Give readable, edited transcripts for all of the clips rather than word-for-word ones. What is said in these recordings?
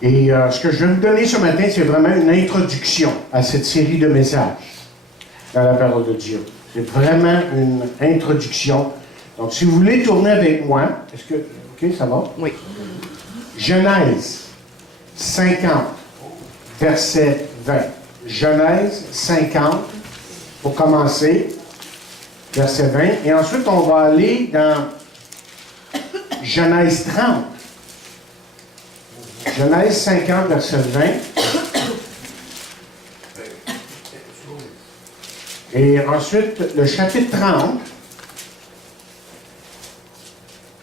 Et ce que je vais vous donner ce matin, c'est vraiment une introduction à cette série de messages dans la parole de Dieu. C'est vraiment une introduction. Donc, si vous voulez tourner avec moi, est-ce que... OK, ça va? Oui. Genèse 50, verset 20. Genèse 50, pour commencer, verset 20. Et ensuite, on va aller dans Genèse 30. Genèse 50, verset 20. Et ensuite, le chapitre 30,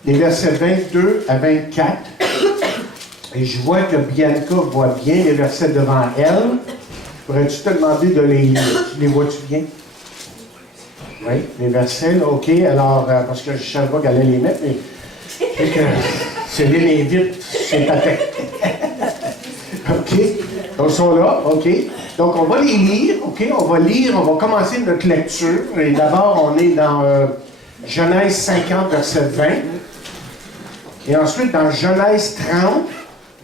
les versets 22 à 24. Et je vois que Bianca voit bien les versets devant elle. Pourrais-tu te demander de les lire? Tu les vois-tu bien? Oui, les versets, là, OK. Alors, parce que je ne savais pas qu'elle allait les mettre, mais c'est que Céline invite, c'est ta tête. OK. Donc, ils sont là, OK. Donc, on va les lire, OK. On va lire, on va commencer notre lecture. Et d'abord, on est dans Genèse 50, verset 20. Et ensuite, dans Genèse 30,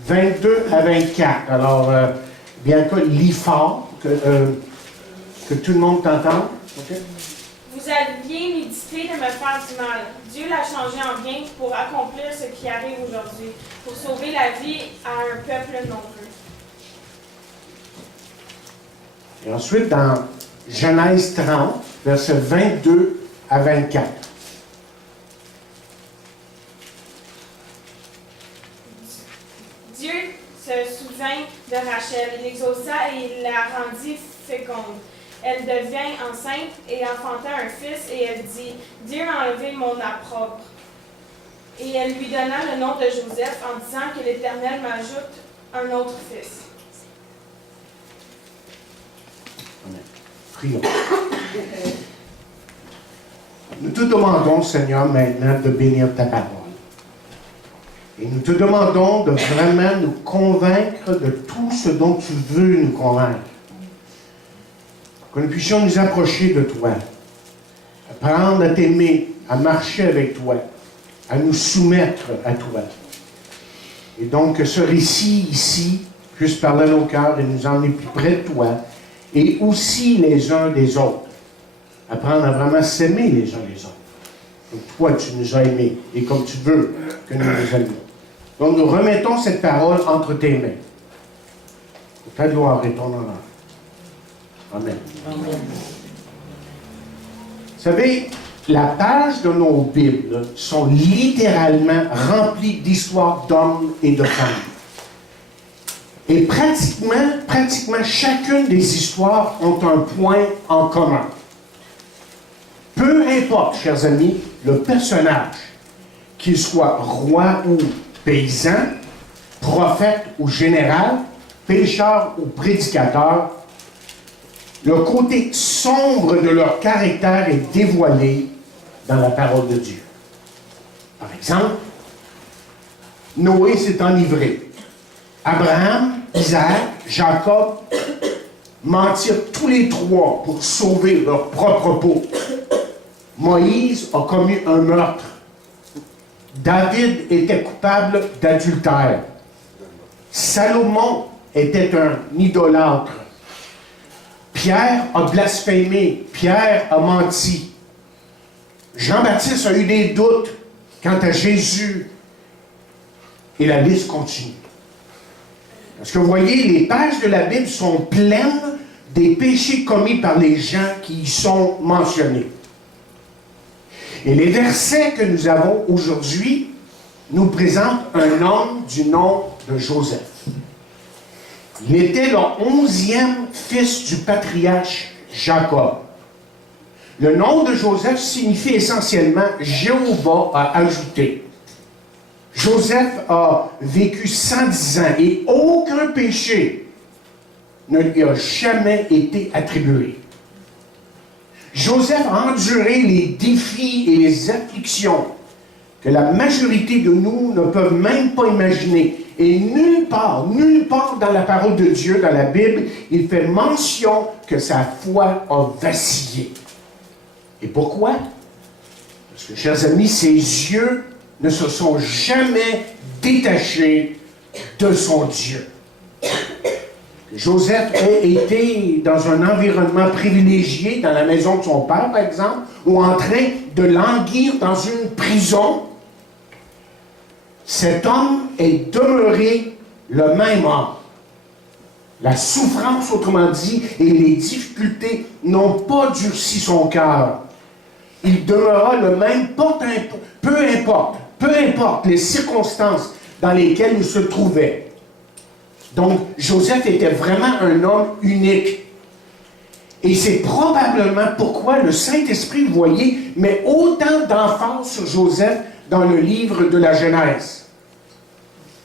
22 à 24. Alors, Bianca, lis fort, que tout le monde t'entende. OK. Vous aviez médité de me faire du mal. Dieu l'a changé en bien pour accomplir ce qui arrive aujourd'hui, pour sauver la vie à un peuple nombreux. Et ensuite, dans Genèse 30, versets 22 à 24. Dieu se souvint de Rachel, il l'exauça et il la rendit féconde. Elle devint enceinte et enfanta un fils, et elle dit, Dieu m'a enlevé mon opprobre. Et elle lui donna le nom de Joseph en disant que l'Éternel m'ajoute un autre fils. Amen. Prions. Nous te demandons, Seigneur, maintenant de bénir ta parole. Et nous te demandons de vraiment nous convaincre de tout ce dont tu veux nous convaincre. Que nous puissions nous approcher de toi, apprendre à t'aimer, à marcher avec toi, à nous soumettre à toi. Et donc que ce récit ici puisse parler à nos cœurs et nous emmener plus près de toi, et aussi les uns des autres. Apprendre à vraiment s'aimer les uns les autres. Comme toi, tu nous as aimés, et comme tu veux que nous nous aimions. Donc nous remettons cette parole entre tes mains. Pour ta gloire et ton honneur. Amen. Amen. Vous savez, la page de nos Bibles sont littéralement remplies d'histoires d'hommes et de femmes. Et pratiquement chacune des histoires ont un point en commun. Peu importe, chers amis, le personnage, qu'il soit roi ou paysan, prophète ou général, pécheur ou prédicateur, le côté sombre de leur caractère est dévoilé dans la parole de Dieu. Par exemple, Noé s'est enivré. Abraham, Isaac, Jacob mentirent tous les trois pour sauver leur propre peau. Moïse a commis un meurtre. David était coupable d'adultère. Salomon était un idolâtre. Pierre a blasphémé. Pierre a menti. Jean-Baptiste a eu des doutes quant à Jésus. Et la liste continue. Parce que vous voyez, les pages de la Bible sont pleines des péchés commis par les gens qui y sont mentionnés. Et les versets que nous avons aujourd'hui nous présentent un homme du nom de Joseph. Il était le 11e fils du patriarche Jacob. Le nom de Joseph signifie essentiellement « Jéhovah a ajouté ». Joseph a vécu 110 ans et aucun péché ne lui a jamais été attribué. Joseph a enduré les défis et les afflictions que la majorité de nous ne peuvent même pas imaginer. Et nulle part dans la parole de Dieu, dans la Bible, il fait mention que sa foi a vacillé. Et pourquoi? Parce que, chers amis, ses yeux ne se sont jamais détachés de son Dieu. Joseph a été dans un environnement privilégié, dans la maison de son père, par exemple, ou en train de languir dans une prison. Cet homme est demeuré le même homme. La souffrance, autrement dit, et les difficultés n'ont pas durci son cœur. Il demeura le même, peu importe les circonstances dans lesquelles il se trouvait. Donc, Joseph était vraiment un homme unique. Et c'est probablement pourquoi le Saint-Esprit, vous voyez, met autant d'emphase sur Joseph dans le livre de la Genèse.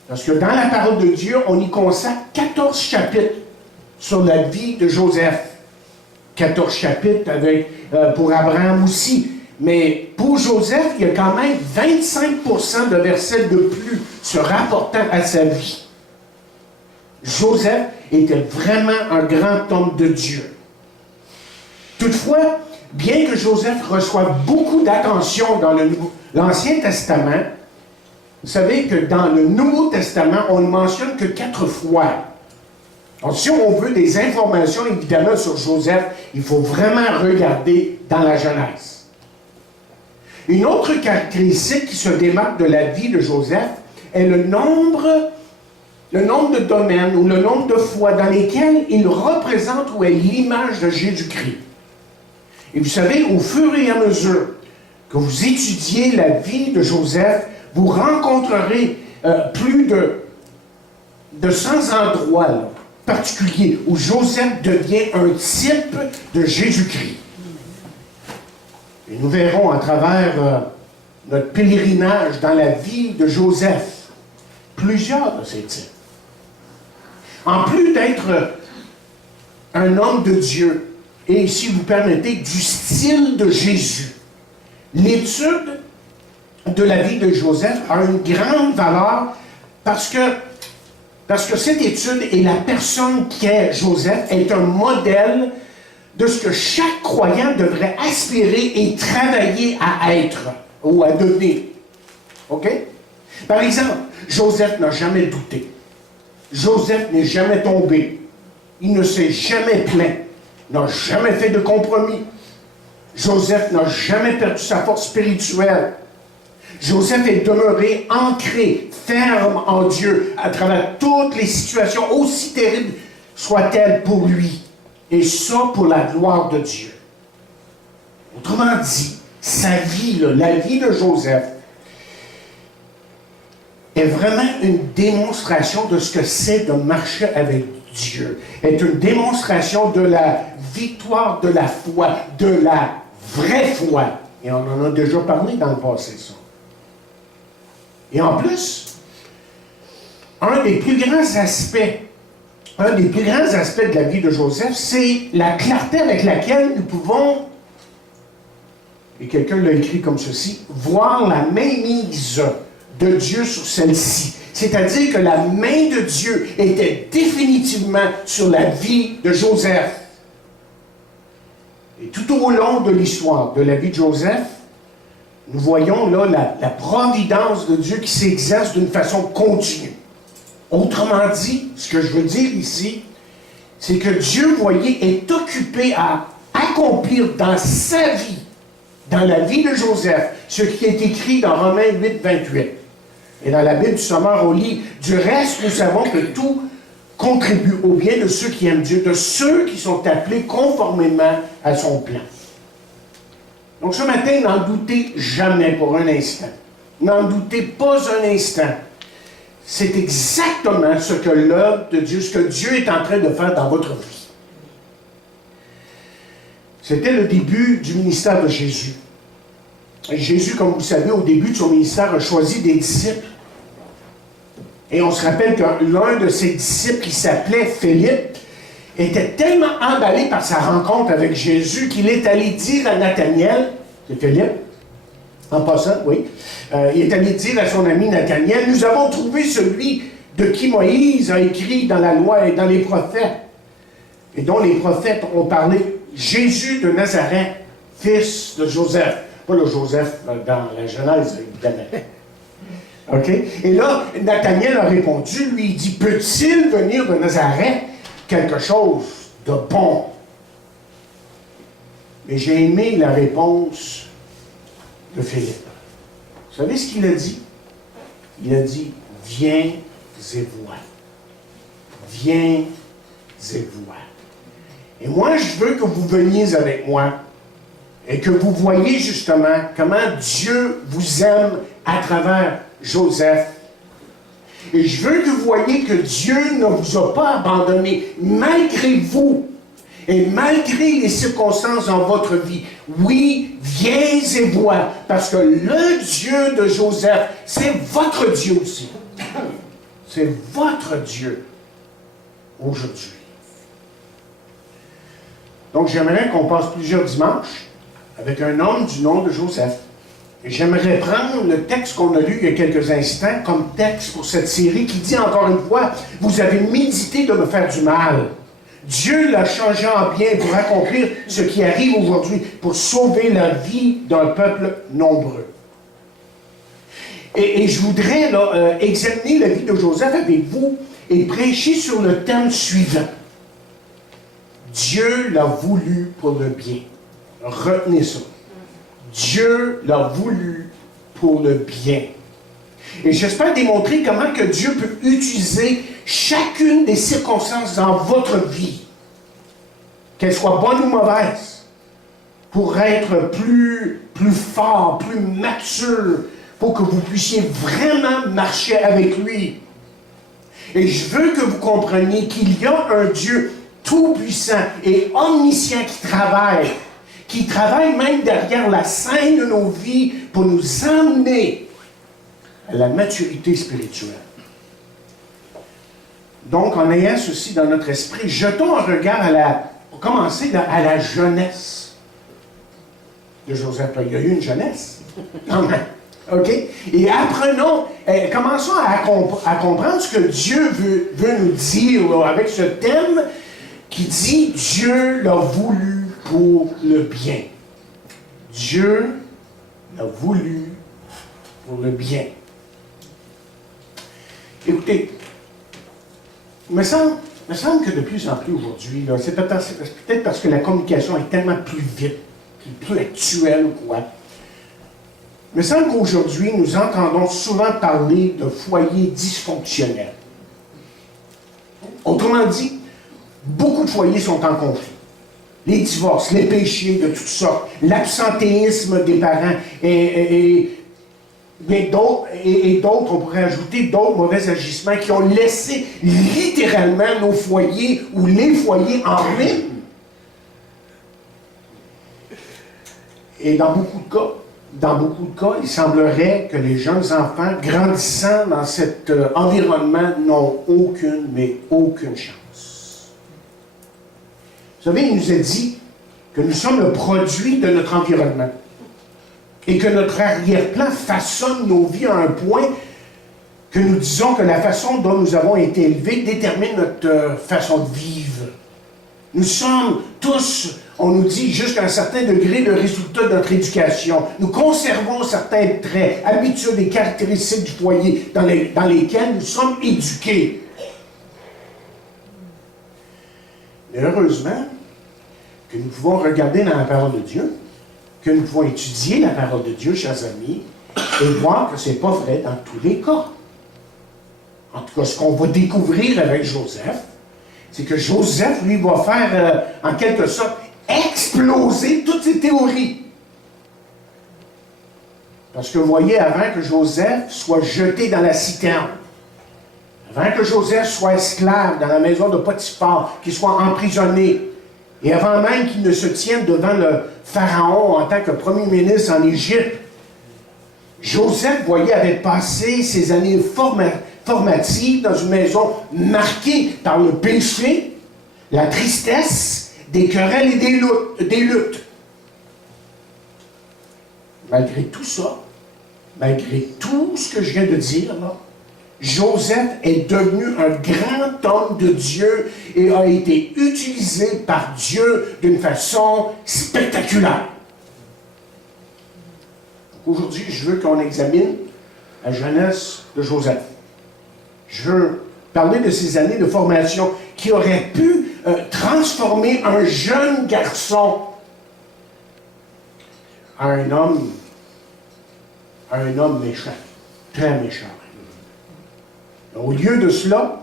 Parce que dans la parole de Dieu, on y consacre 14 chapitres sur la vie de Joseph. 14 chapitres pour Abraham aussi. Mais pour Joseph, il y a quand même 25% de versets de plus se rapportant à sa vie. Joseph était vraiment un grand homme de Dieu. Toutefois, bien que Joseph reçoive beaucoup d'attention dans l'Ancien Testament, vous savez que dans le Nouveau Testament, on ne mentionne que 4 fois. Donc, si on veut des informations, évidemment, sur Joseph, il faut vraiment regarder dans la Genèse. Une autre caractéristique qui se démarque de la vie de Joseph est le nombre de domaines ou le nombre de fois dans lesquels il représente ou est l'image de Jésus-Christ. Et vous savez, au fur et à mesure que vous étudiez la vie de Joseph, vous rencontrerez plus de 100 endroits là, particuliers où Joseph devient un type de Jésus-Christ. Et nous verrons à travers notre pèlerinage dans la vie de Joseph plusieurs de ces types. En plus d'être un homme de Dieu, et si vous permettez, du style de Jésus, l'étude de la vie de Joseph a une grande valeur parce que cette étude et la personne qu'est Joseph est un modèle de ce que chaque croyant devrait aspirer et travailler à être ou à devenir. OK? Par exemple, Joseph n'a jamais douté. Joseph n'est jamais tombé. Il ne s'est jamais plaint. N'a jamais fait de compromis. Joseph n'a jamais perdu sa force spirituelle. Joseph est demeuré ancré, ferme en Dieu, à travers toutes les situations, aussi terribles soient-elles pour lui. Et ça pour la gloire de Dieu. Autrement dit, sa vie, la vie de Joseph, est vraiment une démonstration de ce que c'est de marcher avec Dieu. Est une démonstration de la victoire de la foi, de la vraie foi. Et on en a déjà parlé dans le passé, ça. Et en plus, un des plus grands aspects de la vie de Joseph, c'est la clarté avec laquelle nous pouvons, et quelqu'un l'a écrit comme ceci, voir la mainmise de Dieu sur celle-ci. C'est-à-dire que la main de Dieu était définitivement sur la vie de Joseph. Et tout au long de l'histoire de la vie de Joseph, nous voyons là la providence de Dieu qui s'exerce d'une façon continue. Autrement dit, ce que je veux dire ici, c'est que Dieu, vous voyez, est occupé à accomplir dans sa vie, dans la vie de Joseph, ce qui est écrit dans Romains 8, 28. Et dans la Bible du Sommeur, on lit « Du reste, nous savons que tout contribue au bien de ceux qui aiment Dieu, de ceux qui sont appelés conformément à son plan. » Donc ce matin, n'en doutez jamais pour un instant. N'en doutez pas un instant. C'est exactement ce que l'œuvre de Dieu, ce que Dieu est en train de faire dans votre vie. C'était le début du ministère de Jésus. Et Jésus, comme vous le savez, au début de son ministère, a choisi des disciples. Et on se rappelle que l'un de ses disciples, qui s'appelait Philippe, était tellement emballé par sa rencontre avec Jésus qu'il est allé dire à Nathanaël, c'est Philippe, en passant, oui, il est allé dire à son ami Nathanaël, « Nous avons trouvé celui de qui Moïse a écrit dans la loi et dans les prophètes, et dont les prophètes ont parlé, Jésus de Nazareth, fils de Joseph. » Pas le Joseph dans la Genèse, évidemment. OK? Et là, Nathanaël a répondu, lui, il dit, peut-il venir de Nazareth quelque chose de bon? Mais j'ai aimé la réponse de Philippe. Vous savez ce qu'il a dit? Il a dit, viens et vois. Viens et vois. Et moi, je veux que vous veniez avec moi et que vous voyez justement comment Dieu vous aime à travers Joseph. Et je veux que vous voyez que Dieu ne vous a pas abandonné malgré vous et malgré les circonstances dans votre vie. Oui, viens et vois, parce que le Dieu de Joseph, c'est votre Dieu aussi. C'est votre Dieu aujourd'hui. Donc, j'aimerais qu'on passe plusieurs dimanches avec un homme du nom de Joseph. Et j'aimerais prendre le texte qu'on a lu il y a quelques instants comme texte pour cette série qui dit encore une fois, vous avez médité de me faire du mal. Dieu l'a changé en bien pour accomplir ce qui arrive aujourd'hui, pour sauver la vie d'un peuple nombreux. Et je voudrais là, examiner la vie de Joseph avec vous et prêcher sur le thème suivant. Dieu l'a voulu pour le bien. Retenez ça. Dieu l'a voulu pour le bien. Et j'espère démontrer comment que Dieu peut utiliser chacune des circonstances dans votre vie, qu'elles soient bonnes ou mauvaises, pour être plus fort, plus mature, pour que vous puissiez vraiment marcher avec lui. Et je veux que vous compreniez qu'il y a un Dieu tout-puissant et omniscient qui travaille même derrière la scène de nos vies pour nous amener à la maturité spirituelle. Donc, en ayant ceci dans notre esprit, jetons un regard pour commencer à la jeunesse de Joseph. Il y a eu une jeunesse, quand même. OK? Et apprenons, commençons à comprendre ce que Dieu veut nous dire là, avec ce thème qui dit Dieu l'a voulu pour le bien. Dieu l'a voulu pour le bien. Écoutez, il me semble que de plus en plus aujourd'hui, c'est peut-être parce que la communication est tellement plus vite, plus actuelle, quoi. Il me semble qu'aujourd'hui, nous entendons souvent parler de foyers dysfonctionnels. Autrement dit, beaucoup de foyers sont en conflit. Les divorces, les péchés de toutes sortes, l'absentéisme des parents et d'autres, on pourrait ajouter d'autres mauvais agissements qui ont laissé littéralement nos foyers ou les foyers en ruine. Et dans beaucoup de cas, il semblerait que les jeunes enfants grandissant dans cet environnement n'ont aucune chance. Vous savez, il nous a dit que nous sommes le produit de notre environnement et que notre arrière-plan façonne nos vies à un point que nous disons que la façon dont nous avons été élevés détermine notre façon de vivre. Nous sommes tous, on nous dit, jusqu'à un certain degré, le résultat de notre éducation. Nous conservons certains traits, habitudes et caractéristiques du foyer dans lesquels nous sommes éduqués. Mais heureusement que nous pouvons regarder dans la parole de Dieu, que nous pouvons étudier la parole de Dieu, chers amis, et voir que ce n'est pas vrai dans tous les cas. En tout cas, ce qu'on va découvrir avec Joseph, c'est que Joseph, lui, va faire, en quelque sorte, exploser toutes ses théories. Parce que vous voyez, avant que Joseph soit jeté dans la citerne, avant que Joseph soit esclave dans la maison de Potiphar, qu'il soit emprisonné, et avant même qu'il ne se tienne devant le Pharaon en tant que premier ministre en Égypte, Joseph, vous voyez, avait passé ses années formatives dans une maison marquée par le péché, la tristesse, des querelles et des luttes. Malgré tout ça, malgré tout ce que je viens de dire, là, Joseph est devenu un grand homme de Dieu et a été utilisé par Dieu d'une façon spectaculaire. Aujourd'hui, je veux qu'on examine la jeunesse de Joseph. Je veux parler de ces années de formation qui auraient pu transformer un jeune garçon à un homme méchant, très méchant. Au lieu de cela,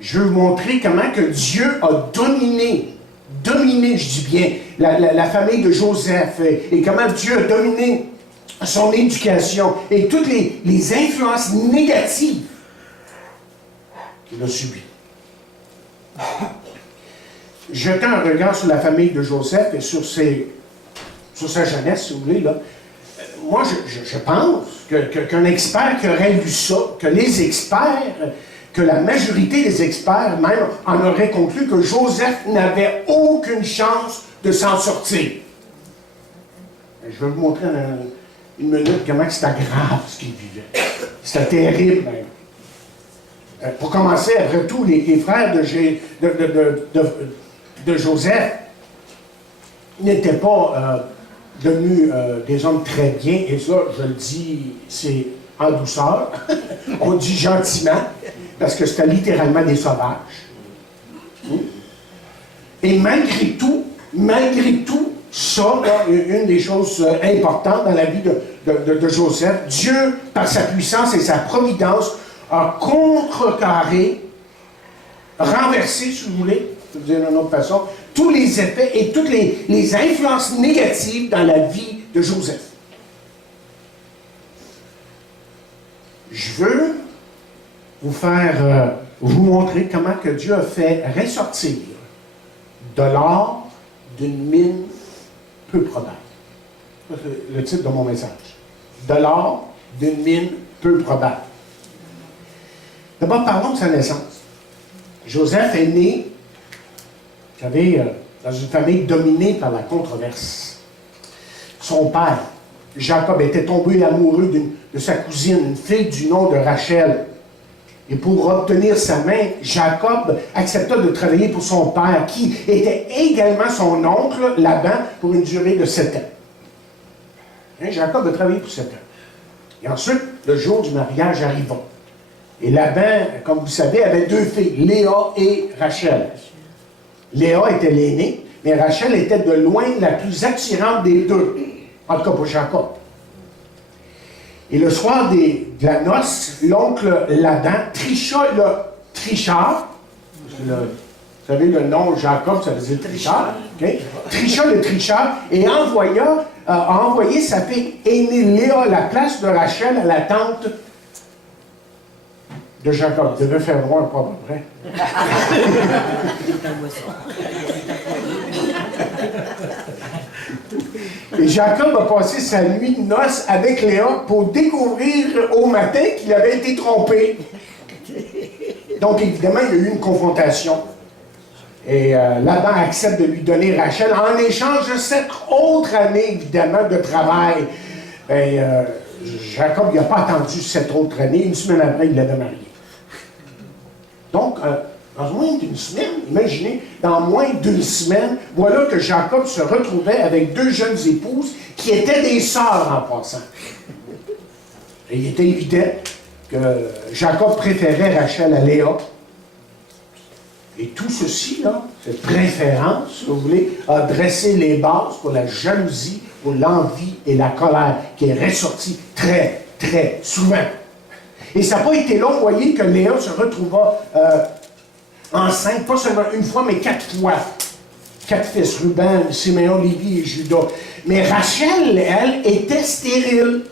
je veux vous montrer comment que Dieu a dominé, je dis bien, la famille de Joseph, et comment Dieu a dominé son éducation et toutes les influences négatives qu'il a subies. Jetant un regard sur la famille de Joseph et sur sa jeunesse, si vous voulez, là, moi, je pense qu'un expert qui aurait lu ça, que les experts, que la majorité des experts même en auraient conclu que Joseph n'avait aucune chance de s'en sortir. Je vais vous montrer une minute comment c'était grave ce qu'il vivait. C'était terrible même. Pour commencer, après tout, les frères de Joseph n'étaient pas devenus des hommes très bien, et ça, je le dis, c'est en douceur. On dit gentiment, parce que c'était littéralement des sauvages. Et malgré tout, ça, là, une des choses importantes dans la vie de Joseph, Dieu, par sa puissance et sa providence, a contrecarré, renversé, si vous voulez, je vais dire d'une autre façon, tous les effets et toutes les influences négatives dans la vie de Joseph. Je veux vous montrer comment que Dieu a fait ressortir de l'or d'une mine peu probable. C'est le titre de mon message. De l'or d'une mine peu probable. D'abord, parlons de sa naissance. Joseph est né, vous savez, dans une famille dominée par la controverse. Son père, Jacob, était tombé amoureux de sa cousine, une fille du nom de Rachel. Et pour obtenir sa main, Jacob accepta de travailler pour son père, qui était également son oncle, Laban, pour une durée de 7 ans. Jacob a travaillé pour 7 ans. Et ensuite, le jour du mariage arriva. Et Laban, comme vous savez, avait 2 filles, Léa et Rachel. Léa était l'aînée, mais Rachel était de loin la plus attirante des 2, en tout cas pour Jacob. Et le soir de la noce, l'oncle Laban tricha le trichard. Vous savez, le nom Jacob, ça veut dire trichard. Okay? Tricha le trichard et a envoyé sa fille aînée Léa à la place de Rachel à la tente de Jacob. Il devait faire voir pas à peu près. Et Jacob a passé sa nuit de noces avec Léa pour découvrir au matin qu'il avait été trompé. Donc, évidemment, il y a eu une confrontation. Et Laban accepte de lui donner Rachel en échange de 7 autres années, évidemment, de travail. Et Jacob n'a pas attendu 7 autres années. Une semaine après, il l'avait marié. Donc, dans moins d'une semaine, imaginez, dans moins d'une semaine, voilà que Jacob se retrouvait avec 2 jeunes épouses qui étaient des sœurs en passant. Et il était évident que Jacob préférait Rachel à Léa. Et tout ceci, là, cette préférence, si vous voulez, a dressé les bases pour la jalousie, pour l'envie et la colère qui est ressortie très, très souvent. Et ça n'a pas été long, vous voyez, que Léa se retrouva enceinte, pas seulement une fois, mais 4 fois. 4 fils, Ruben, Siméon, Lévi et Judas. Mais Rachel, elle, était stérile.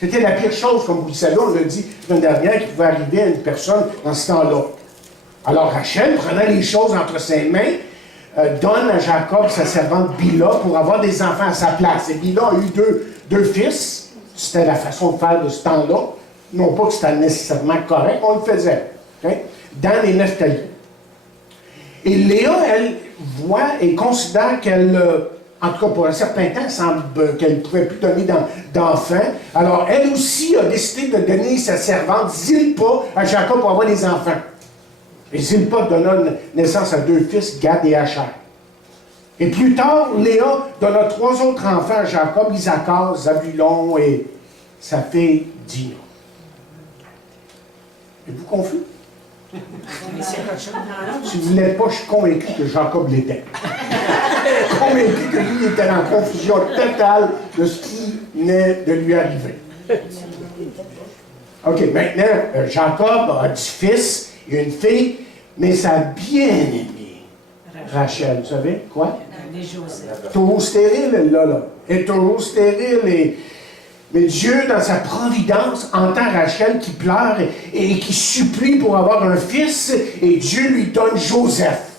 C'était la pire chose, comme vous le savez, on l'a dit la semaine dernière, qui pouvait arriver à une personne dans ce temps-là. Alors Rachel prenait les choses entre ses mains, donne à Jacob sa servante Bila pour avoir des enfants à sa place. Et Bila a eu deux fils. C'était la façon de faire de ce temps-là. Non pas que c'était nécessairement correct, on le faisait. Okay? Dan et Nephtali. Et Léa, elle voit et considère qu'elle, en tout cas pour un certain temps, semble qu'elle ne pouvait plus donner d'enfants. Alors elle aussi a décidé de donner sa servante Zilpa à Jacob pour avoir des enfants. Et Zilpa donna naissance à 2 fils, Gad et Asher. Et plus tard, Léa donna 3 autres enfants à Jacob, Isaacar, Zabulon et sa fille Dina. Êtes-vous confus? Si vous ne l'êtes pas, je suis convaincu que Jacob l'était. Convaincu que lui était en confusion totale de ce qui venait de lui arriver. OK, maintenant, Jacob a 10 fils et une fille, mais sa bien-aimée, Rachel, vous savez quoi? Toujours stérile, elle, là. Elle est toujours stérile. Mais Dieu, dans sa providence, entend Rachel qui pleure et qui supplie pour avoir un fils, et Dieu lui donne Joseph.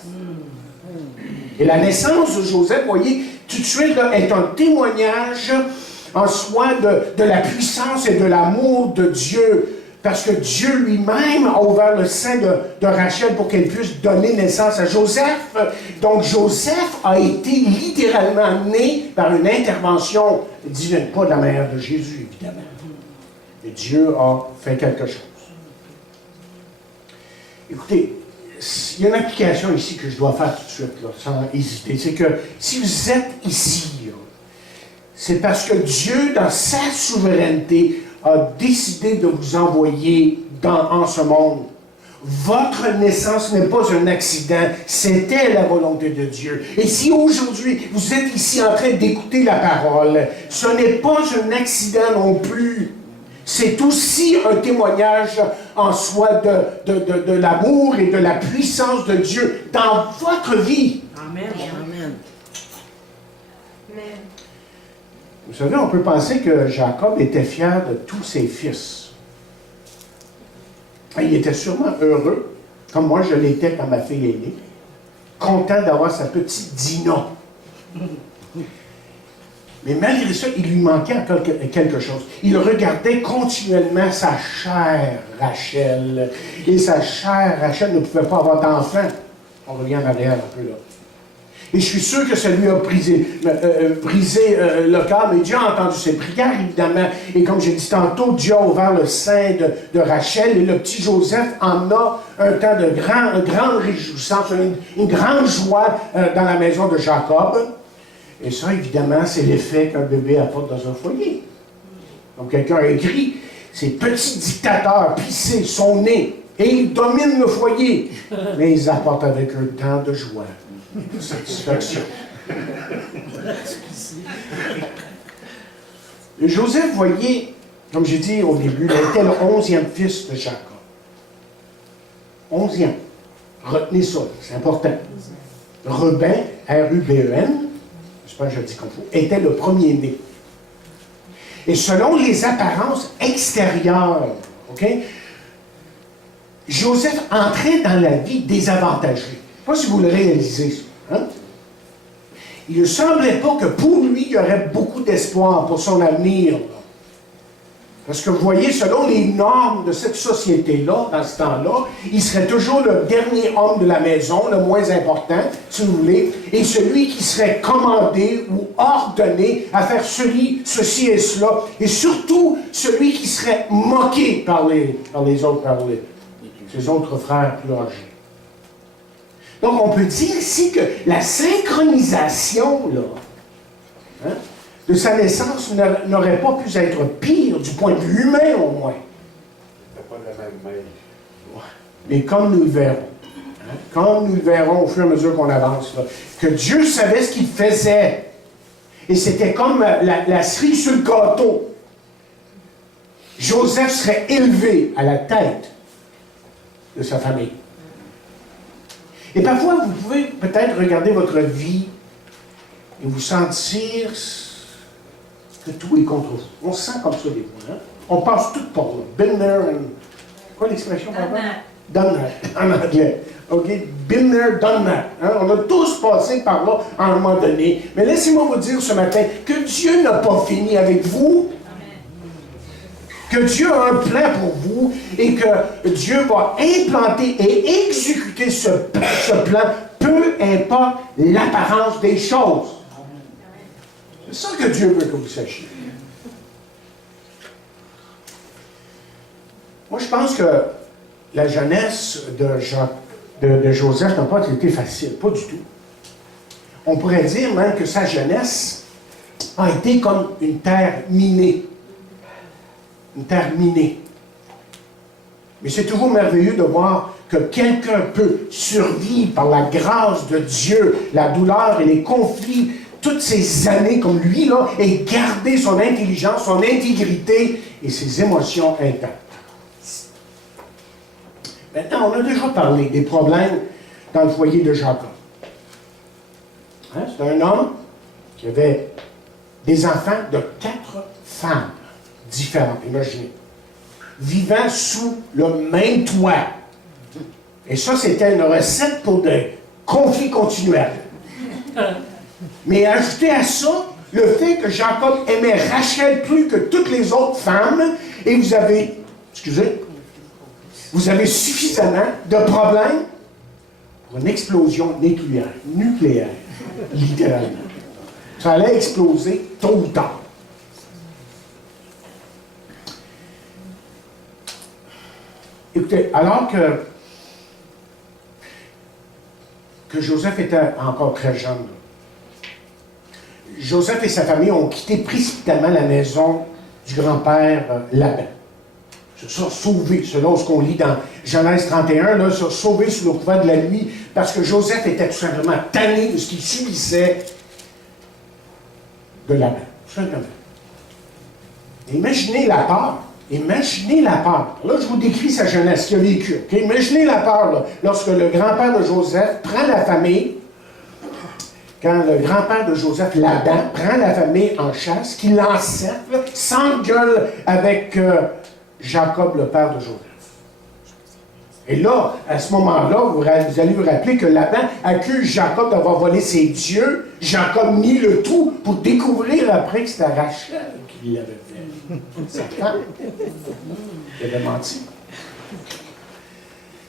Et la naissance de Joseph, vous voyez, tout de suite, là, est un témoignage en soi de la puissance et de l'amour de Dieu. Parce que Dieu lui-même a ouvert le sein de Rachel pour qu'elle puisse donner naissance à Joseph. Donc Joseph a été littéralement né par une intervention divine, pas de la manière de Jésus, évidemment. Et Dieu a fait quelque chose. Écoutez, il y a une application ici que je dois faire tout de suite, là, sans hésiter. C'est que si vous êtes ici, là, c'est parce que Dieu, dans sa souveraineté, a décidé de vous envoyer en ce monde. Votre naissance n'est pas un accident, c'était la volonté de Dieu. Et si aujourd'hui, vous êtes ici en train d'écouter la parole, ce n'est pas un accident non plus. C'est aussi un témoignage en soi de l'amour et de la puissance de Dieu dans votre vie. Amen. Amen. Mais Vous savez, on peut penser que Jacob était fier de tous ses fils. Il était sûrement heureux, comme moi je l'étais quand ma fille est née, content d'avoir sa petite Dina. Mais malgré ça, il lui manquait quelque chose. Il regardait continuellement sa chère Rachel. Et sa chère Rachel ne pouvait pas avoir d'enfant. On revient en arrière un peu là. Et je suis sûr que ça lui a brisé le cœur, mais Dieu a entendu ses prières, évidemment. Et comme j'ai dit tantôt, Dieu a ouvert le sein de Rachel, et le petit Joseph en a un temps de grande réjouissance, une grande joie dans la maison de Jacob. Et ça, évidemment, c'est l'effet qu'un bébé apporte dans un foyer. Donc quelqu'un a écrit, ces petits dictateurs pissés sont nés, et ils dominent le foyer, mais ils apportent avec eux tant de joie. Satisfaction. Et Joseph, voyez, comme j'ai dit au début, il était le 11e fils de Jacob. 11e. Retenez ça, c'est important. Reuben, R-U-B-E-N, j'espère que je le dis comme il faut, était le premier-né. Et selon les apparences extérieures, OK, Joseph entrait dans la vie désavantagée. Je ne sais pas si vous le réalisez, ça. Hein? Il ne semblait pas que pour lui, il y aurait beaucoup d'espoir pour son avenir. Là. Parce que vous voyez, selon les normes de cette société-là, dans ce temps-là, il serait toujours le dernier homme de la maison, le moins important, si vous voulez, et celui qui serait commandé ou ordonné à faire ceci et cela, et surtout celui qui serait moqué par les autres, ses autres frères plus âgés. Donc, on peut dire ici que la synchronisation là, hein, de sa naissance n'aurait pas pu être pire du point de vue humain, au moins. C'était pas la même mère. Ouais. Mais comme nous le verrons, hein, comme nous le verrons au fur et à mesure qu'on avance, là, que Dieu savait ce qu'il faisait. Et c'était comme la cerise sur le gâteau. Joseph serait élevé à la tête de sa famille. Et parfois, vous pouvez peut-être regarder votre vie et vous sentir que tout est contre vous. On se sent comme ça des fois. Hein? On passe tout par là. Been there and... Quoi l'expression? Done that. En anglais. OK? Been there, done that. Hein? On a tous passé par là à un moment donné. Mais laissez-moi vous dire ce matin que Dieu n'a pas fini avec vous. Que Dieu a un plan pour vous et que Dieu va implanter et exécuter ce plan, peu importe l'apparence des choses. C'est ça que Dieu veut que vous sachiez. Moi, je pense que la jeunesse de Joseph n'a pas été facile, pas du tout. On pourrait dire même que sa jeunesse a été comme une terre minée. une terre minée. Mais c'est toujours merveilleux de voir que quelqu'un peut survivre par la grâce de Dieu, la douleur et les conflits, toutes ces années comme lui, là, et garder son intelligence, son intégrité et ses émotions intactes. Maintenant, on a déjà parlé des problèmes dans le foyer de Jacob. Hein? C'est un homme qui avait des enfants de 4 femmes différentes, imaginez, vivant sous le même toit. Et ça, c'était une recette pour des conflits continuels. Mais ajoutez à ça le fait que Jacob aimait Rachel plus que toutes les autres femmes, et vous avez suffisamment de problèmes pour une explosion nucléaire, littéralement. Ça allait exploser tôt ou tard. Écoutez, alors que Joseph était encore très jeune, Joseph et sa famille ont quitté précipitamment la maison du grand-père Laban. Se sont sauvés, selon ce qu'on lit dans Genèse 31, là, se sont sauvés sous le couvert de la nuit parce que Joseph était tout simplement tanné de ce qu'il subissait de Laban. Tout simplement. Imaginez la peur. Imaginez la peur. Là, je vous décris sa jeunesse qu'il a vécue. Okay? Imaginez la peur là, lorsque le grand-père de Joseph prend la famille, quand le grand-père de Joseph, Laban, prend la famille en chasse, qu'il l'encercle, s'engueule avec Jacob, le père de Joseph. Et là, à ce moment-là, vous allez vous rappeler que Laban accuse Jacob d'avoir volé ses dieux. Jacob nie le tout pour découvrir après que c'était Rachel qui l'avait fait. Sa femme. Il avait menti.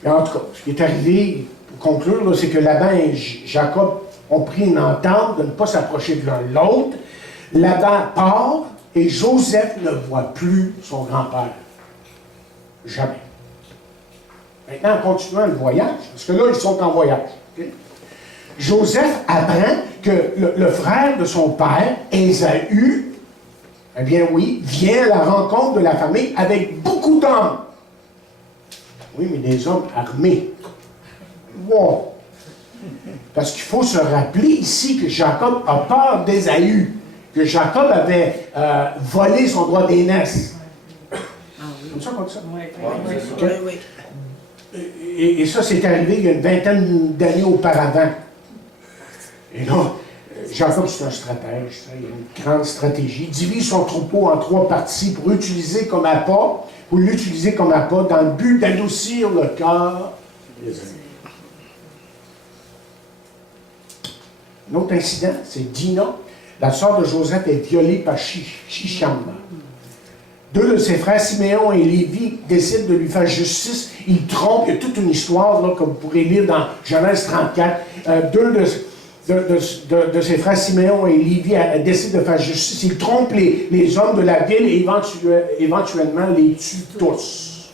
Et en tout cas, ce qui est arrivé, pour conclure, là, c'est que Laban et Jacob ont pris une entente de ne pas s'approcher de l'un de l'autre. Laban part et Joseph ne voit plus son grand-père. Jamais. Maintenant, en continuant le voyage, parce que là, ils sont en voyage. Okay? Joseph apprend que le frère de son père, Ésaü, eh bien oui, vient à la rencontre de la famille avec beaucoup d'hommes. Oui, mais des hommes armés. Wow! Parce qu'il faut se rappeler ici que Jacob a peur d'Ésaü, que Jacob avait volé son droit d'aînesse. Comme ça, comme ça? Oui. Et ça, c'est arrivé il y a une vingtaine d'années auparavant. Et là, Jacob, c'est un stratège, ça, il a une grande stratégie. Il divise son troupeau en 3 parties pour l'utiliser comme appât dans le but d'adoucir le cœur des ennemis. Un autre incident, c'est Dina, la sœur de Joseph, est violée par Shisham. 2 de ses frères, Siméon et Lévi, décident de lui faire justice. Ils trompent, il y a toute une histoire là, que vous pourrez lire dans Genèse 34. 2 de ses frères, Siméon et Lévi, décident de faire justice. Ils trompent les hommes de la ville et éventuellement les tuent tous.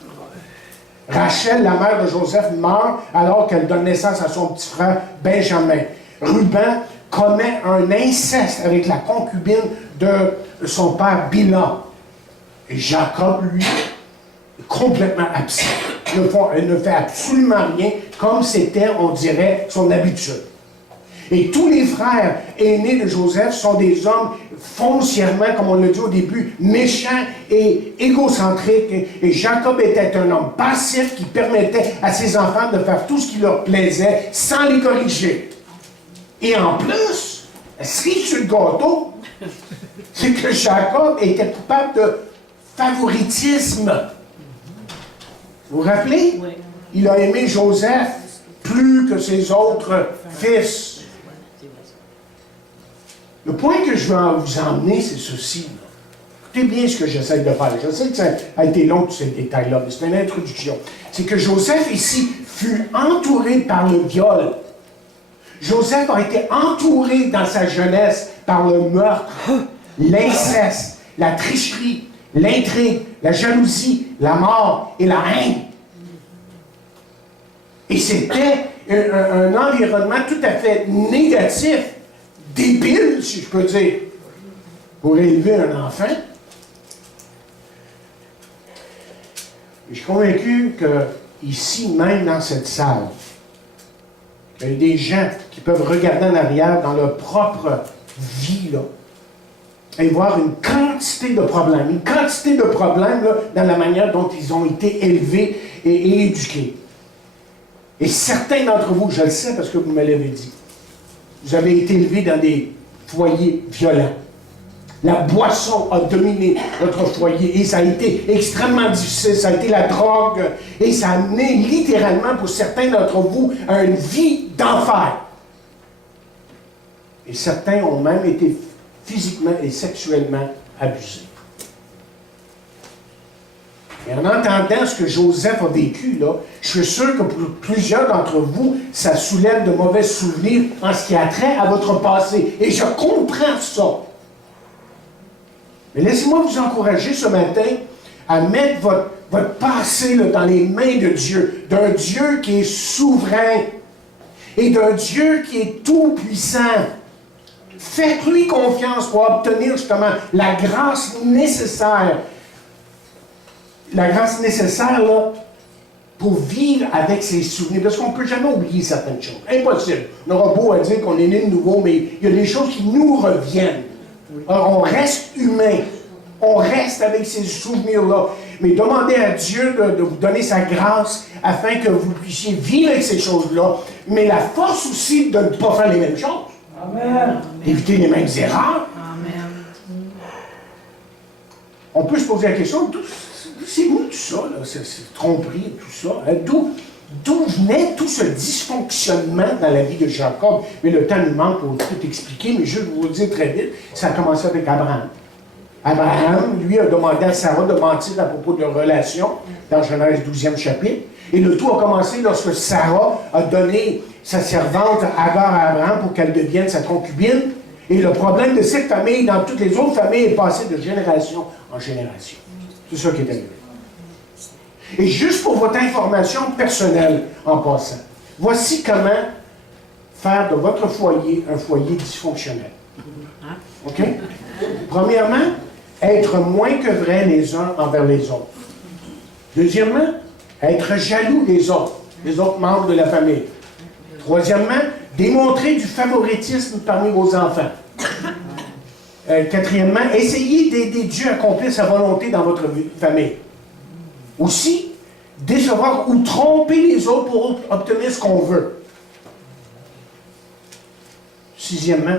Rachel, la mère de Joseph, meurt alors qu'elle donne naissance à son petit frère Benjamin. Ruben commet un inceste avec la concubine de son père Bilha. Et Jacob, lui, est complètement absent. Il ne fait absolument rien, comme c'était, on dirait, son habitude. Et tous les frères aînés de Joseph sont des hommes foncièrement, comme on l'a dit au début, méchants et égocentriques. Et Jacob était un homme passif qui permettait à ses enfants de faire tout ce qui leur plaisait sans les corriger. Et en plus, la cerise sur le gâteau, c'est que Jacob était coupable de favoritisme. Vous vous rappelez? Oui. Il a aimé Joseph plus que ses autres fils. Le point que je veux vous emmener, c'est ceci. Écoutez bien ce que j'essaie de faire. Je sais que ça a été long, tous ces détails-là, mais c'est une introduction. C'est que Joseph, ici, fut entouré par le viol. Joseph a été entouré dans sa jeunesse par le meurtre, l'inceste, la tricherie, l'intrigue, la jalousie, la mort et la haine. Et c'était un environnement tout à fait négatif, débile, si je peux dire, pour élever un enfant. Je suis convaincu que ici, même dans cette salle, il y a des gens qui peuvent regarder en arrière dans leur propre vie, là, et voir une quantité de problèmes là, dans la manière dont ils ont été élevés et éduqués. Et certains d'entre vous, je le sais parce que vous me l'avez dit, vous avez été élevés dans des foyers violents. La boisson a dominé votre foyer et ça a été extrêmement difficile. Ça a été la drogue et ça a amené littéralement pour certains d'entre vous à une vie d'enfer. Et certains ont même été physiquement et sexuellement abusés. Et en entendant ce que Joseph a vécu, là, je suis sûr que pour plusieurs d'entre vous, ça soulève de mauvais souvenirs en ce qui a trait à votre passé. Et je comprends ça. Mais laissez-moi vous encourager ce matin à mettre votre passé là, dans les mains de Dieu, d'un Dieu qui est souverain et d'un Dieu qui est tout-puissant. Faites-lui confiance pour obtenir justement la grâce nécessaire. La grâce nécessaire là, pour vivre avec ses souvenirs. Parce qu'on ne peut jamais oublier certaines choses. Impossible. On aura beau à dire qu'on est né de nouveau, mais il y a des choses qui nous reviennent. Alors, on reste humain. On reste avec ces souvenirs-là. Mais demandez à Dieu de vous donner sa grâce afin que vous puissiez vivre avec ces choses-là. Mais la force aussi de ne pas faire les mêmes choses. Amen. D'éviter les mêmes erreurs. Amen. On peut se poser la question, c'est où tout ça, là, cette tromperie, tout ça? Hein? D'où venait tout ce dysfonctionnement dans la vie de Jacob? Mais le temps nous manque pour tout expliquer, mais je vais vous le dire très vite, ça a commencé avec Abraham. Abraham, lui, a demandé à Sarah de mentir à propos de leur relation, dans Genèse 12e chapitre. Et le tout a commencé lorsque Sarah a donné sa servante Agar à Abraham pour qu'elle devienne sa concubine. Et le problème de cette famille, dans toutes les autres familles, est passé de génération en génération. C'est ça qui est arrivé. Et juste pour votre information personnelle en passant, voici comment faire de votre foyer un foyer dysfonctionnel. OK? Premièrement, être moins que vrai les uns envers les autres. Deuxièmement, être jaloux des autres membres de la famille. Troisièmement, démontrer du favoritisme parmi vos enfants. Quatrièmement, essayez d'aider Dieu à accomplir sa volonté dans votre famille. Aussi, décevoir ou tromper les autres pour obtenir ce qu'on veut. Sixièmement,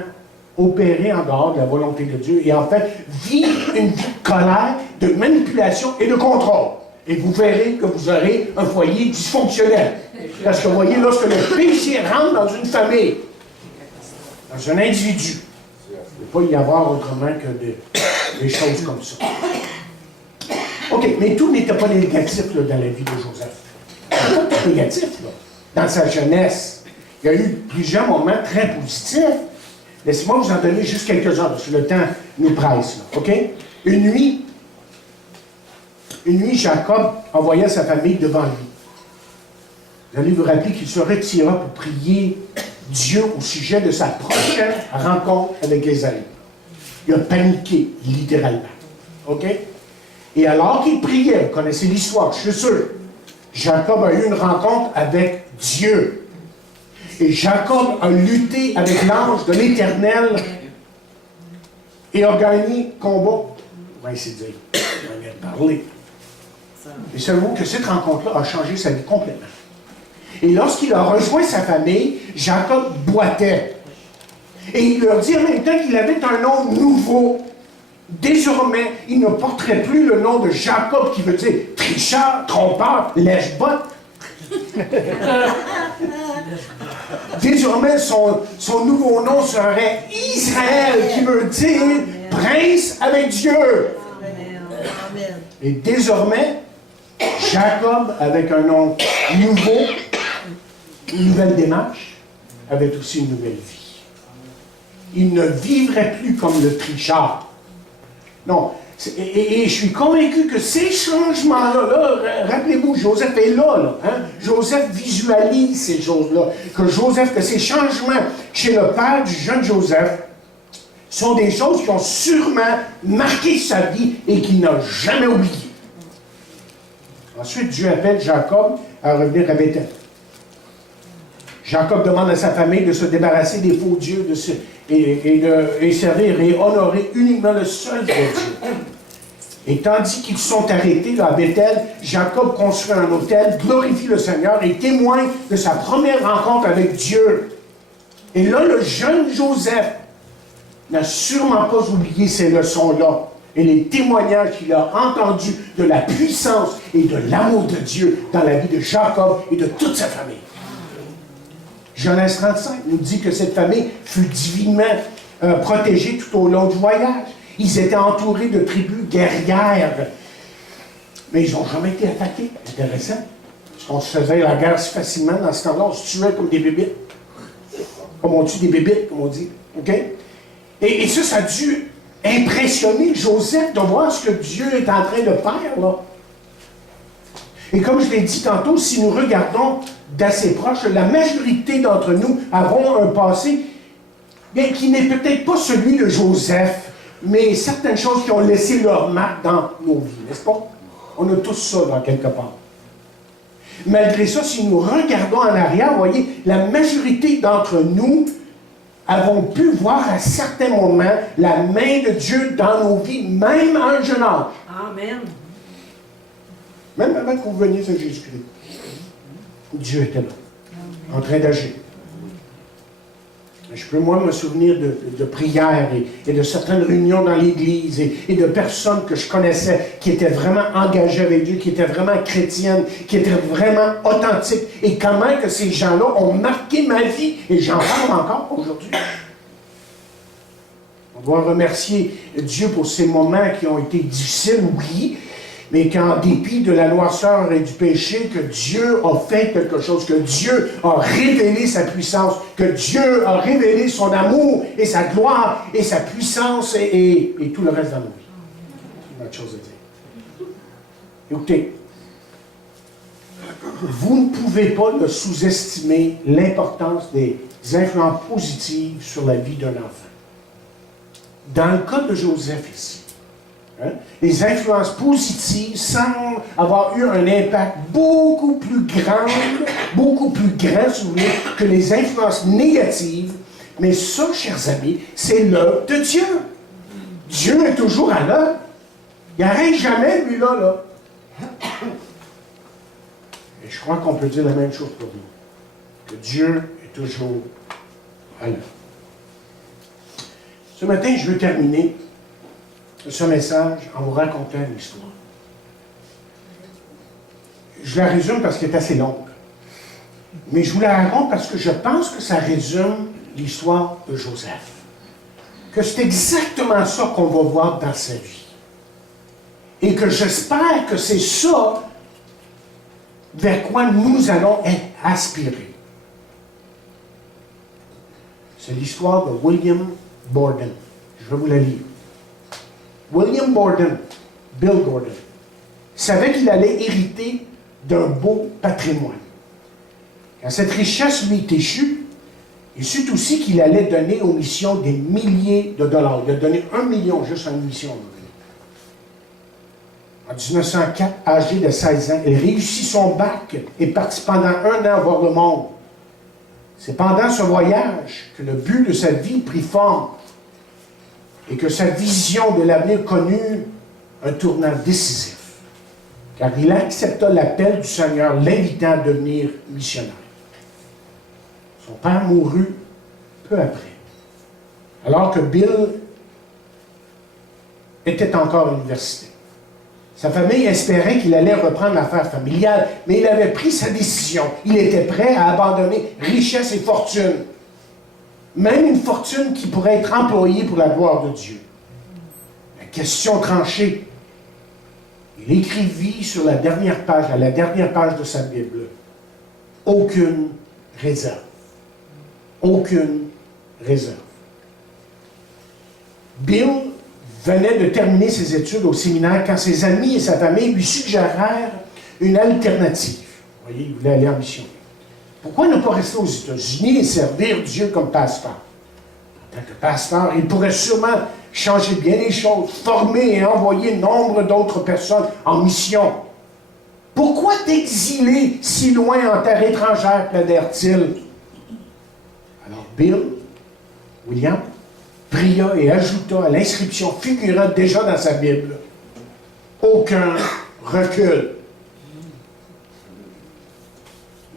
opérer en dehors de la volonté de Dieu et en fait, vivre une vie de colère, de manipulation et de contrôle. Et vous verrez que vous aurez un foyer dysfonctionnel. Parce que vous voyez, lorsque le péché rentre dans une famille, dans un individu, il ne peut pas y avoir autrement que des choses comme ça. OK, mais tout n'était pas négatif là, dans la vie de Joseph. Tout était négatif. Là. Dans sa jeunesse, il y a eu plusieurs moments très positifs. Laissez-moi vous en donner juste quelques-uns, parce que le temps nous presse. Là, OK? Une nuit, Jacob envoya sa famille devant lui. Vous allez vous rappeler qu'il se retira pour prier Dieu au sujet de sa prochaine rencontre avec Ésaü. Il a paniqué, littéralement. OK? Et alors qu'il priait, vous connaissez l'histoire, je suis sûr, Jacob a eu une rencontre avec Dieu. Et Jacob a lutté avec l'ange de l'Éternel et a gagné combat. On va essayer de dire, on vient de parler. Et savez-vous que cette rencontre-là a changé sa vie complètement. Et lorsqu'il a rejoint sa famille, Jacob boitait. Et il leur dit en même temps qu'il avait un nom nouveau. Désormais, il ne porterait plus le nom de Jacob, qui veut dire tricheur, trompeur, lèche-botte. Désormais, son nouveau nom serait Israël, qui veut dire prince avec Dieu. Et désormais, Jacob, avec un nom nouveau, une nouvelle démarche, avait aussi une nouvelle vie. Il ne vivrait plus comme le tricheur. Non. Et je suis convaincu que ces changements-là, rappelez-vous, Joseph est là, hein? Joseph visualise ces choses-là. Que ces changements chez le père du jeune Joseph sont des choses qui ont sûrement marqué sa vie et qu'il n'a jamais oublié. Ensuite, Dieu appelle Jacob à revenir à Bethel. Jacob demande à sa famille de se débarrasser des faux dieux et servir et honorer uniquement le seul vrai Dieu. Et tandis qu'ils sont arrêtés là, à Bethel, Jacob construit un autel, glorifie le Seigneur et témoigne de sa première rencontre avec Dieu. Et là, le jeune Joseph n'a sûrement pas oublié ces leçons-là et les témoignages qu'il a entendus de la puissance et de l'amour de Dieu dans la vie de Jacob et de toute sa famille. Genèse 35 nous dit que cette famille fut divinement protégée tout au long du voyage. Ils étaient entourés de tribus guerrières, mais ils n'ont jamais été attaqués. Intéressant. Parce qu'on se faisait la guerre si facilement dans ce temps-là, on se tuait comme des bébites. Comme on tue des bébites, comme on dit. OK? Et ça a dû impressionner Joseph de voir ce que Dieu est en train de faire, là. Et comme je l'ai dit tantôt, si nous regardons d'assez proche, la majorité d'entre nous avons un passé bien, qui n'est peut-être pas celui de Joseph, mais certaines choses qui ont laissé leur marque dans nos vies, n'est-ce pas? On a tous ça, dans quelque part. Malgré ça, si nous regardons en arrière, vous voyez, la majorité d'entre nous avons pu voir à certains moments la main de Dieu dans nos vies, même à un jeune âge. Amen. Même avant que vous veniez à Jésus-Christ. Dieu était là, en train d'agir. Je peux, moi, me souvenir de prières et de certaines réunions dans l'Église et de personnes que je connaissais qui étaient vraiment engagées avec Dieu, qui étaient vraiment chrétiennes, qui étaient vraiment authentiques. Et comment que ces gens-là ont marqué ma vie, et j'en parle encore aujourd'hui. On doit remercier Dieu pour ces moments qui ont été difficiles, oui, mais qu'en dépit de la noirceur et du péché, que Dieu a fait quelque chose, que Dieu a révélé sa puissance, que Dieu a révélé son amour et sa gloire et sa puissance et tout le reste dans nos vies. C'est une autre chose à dire. Écoutez, vous ne pouvez pas le sous-estimer l'importance des influences positives sur la vie d'un enfant. Dans le cas de Joseph ici, hein, les influences positives semblent avoir eu un impact beaucoup plus grand, si vous voulez, que les influences négatives. Mais ça, chers amis, c'est l'œuvre de Dieu. Dieu est toujours à l'œuvre. Il n'arrête jamais, lui-là, là. Et je crois qu'on peut dire la même chose pour nous. Que Dieu est toujours à l'œuvre. Ce matin, je veux terminer ce message en vous racontant une histoire. Je la résume parce qu'elle est assez longue. Mais je vous la raconte parce que je pense que ça résume l'histoire de Joseph. Que c'est exactement ça qu'on va voir dans sa vie. Et que j'espère que c'est ça vers quoi nous allons aspirer. C'est l'histoire de William Borden. Je vais vous la lire. William Borden, Bill Gordon, savait qu'il allait hériter d'un beau patrimoine. Quand cette richesse lui est échue, il sut aussi qu'il allait donner aux missions des milliers de dollars. Il a donné 1 million juste à une mission. En 1904, âgé de 16 ans, il réussit son bac et partit pendant 1 an voir le monde. C'est pendant ce voyage que le but de sa vie prit forme et que sa vision de l'avenir connut un tournant décisif, car il accepta l'appel du Seigneur l'invitant à devenir missionnaire. Son père mourut peu après, alors que Bill était encore à l'université. Sa famille espérait qu'il allait reprendre l'affaire familiale, mais il avait pris sa décision. Il était prêt à abandonner richesse et fortune. Même une fortune qui pourrait être employée pour la gloire de Dieu. La question tranchée. Il écrivit sur la dernière page, à la dernière page de sa Bible, aucune réserve. Aucune réserve. Bill venait de terminer ses études au séminaire quand ses amis et sa famille lui suggérèrent une alternative. Vous voyez, il voulait aller en mission. Pourquoi ne pas rester aux États-Unis et servir Dieu comme pasteur? En tant que pasteur, il pourrait sûrement changer bien les choses, former et envoyer nombre d'autres personnes en mission. Pourquoi t'exiler si loin en terre étrangère, plaidèrent-ils? Alors Bill, William, pria et ajouta à l'inscription figurant déjà dans sa Bible. Aucun recul.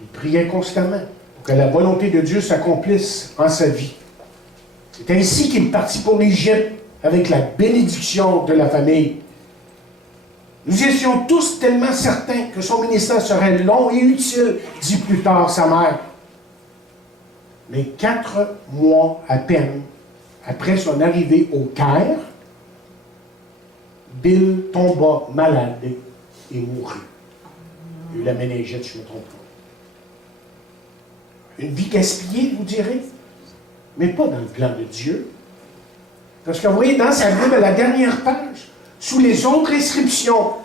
Il priait constamment pour que la volonté de Dieu s'accomplisse en sa vie. C'est ainsi qu'il partit pour l'Égypte avec la bénédiction de la famille. Nous étions tous tellement certains que son ministère serait long et utile, dit plus tard sa mère. Mais 4 mois à peine après son arrivée au Caire, Bill tomba malade et mourut. Il eut la méningite, je ne me trompe pas. Une vie gaspillée, vous direz, mais pas dans le plan de Dieu. Parce que vous voyez, dans sa Bible, à la dernière page, sous les autres inscriptions,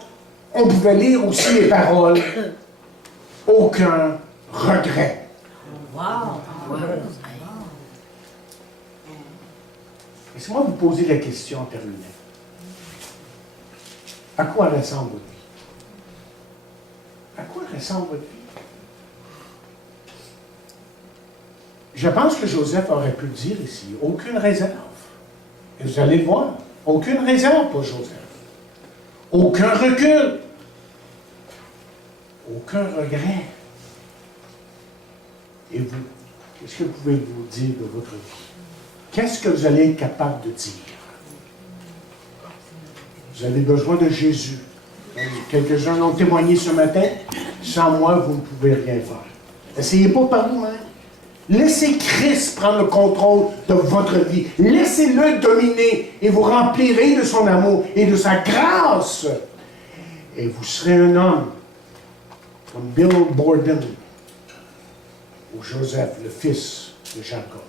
on pouvait lire aussi les paroles « Aucun regret ». Wow! Laissez-moi vous poser la question en terminant. À quoi ressemble votre vie? À quoi ressemble votre vie? Je pense que Joseph aurait pu le dire ici. Aucune réserve. Et vous allez le voir. Aucune réserve pour Joseph. Aucun recul. Aucun regret. Et vous, qu'est-ce que pouvez-vous dire de votre vie? Qu'est-ce que vous allez être capable de dire? Vous avez besoin de Jésus. Quelques-uns l'ont témoigné ce matin. Sans moi, vous ne pouvez rien faire. Essayez pas par vous-même. Laissez Christ prendre le contrôle de votre vie. Laissez-le dominer et vous remplirez de son amour et de sa grâce. Et vous serez un homme comme Bill Borden ou Joseph, le fils de Jacob.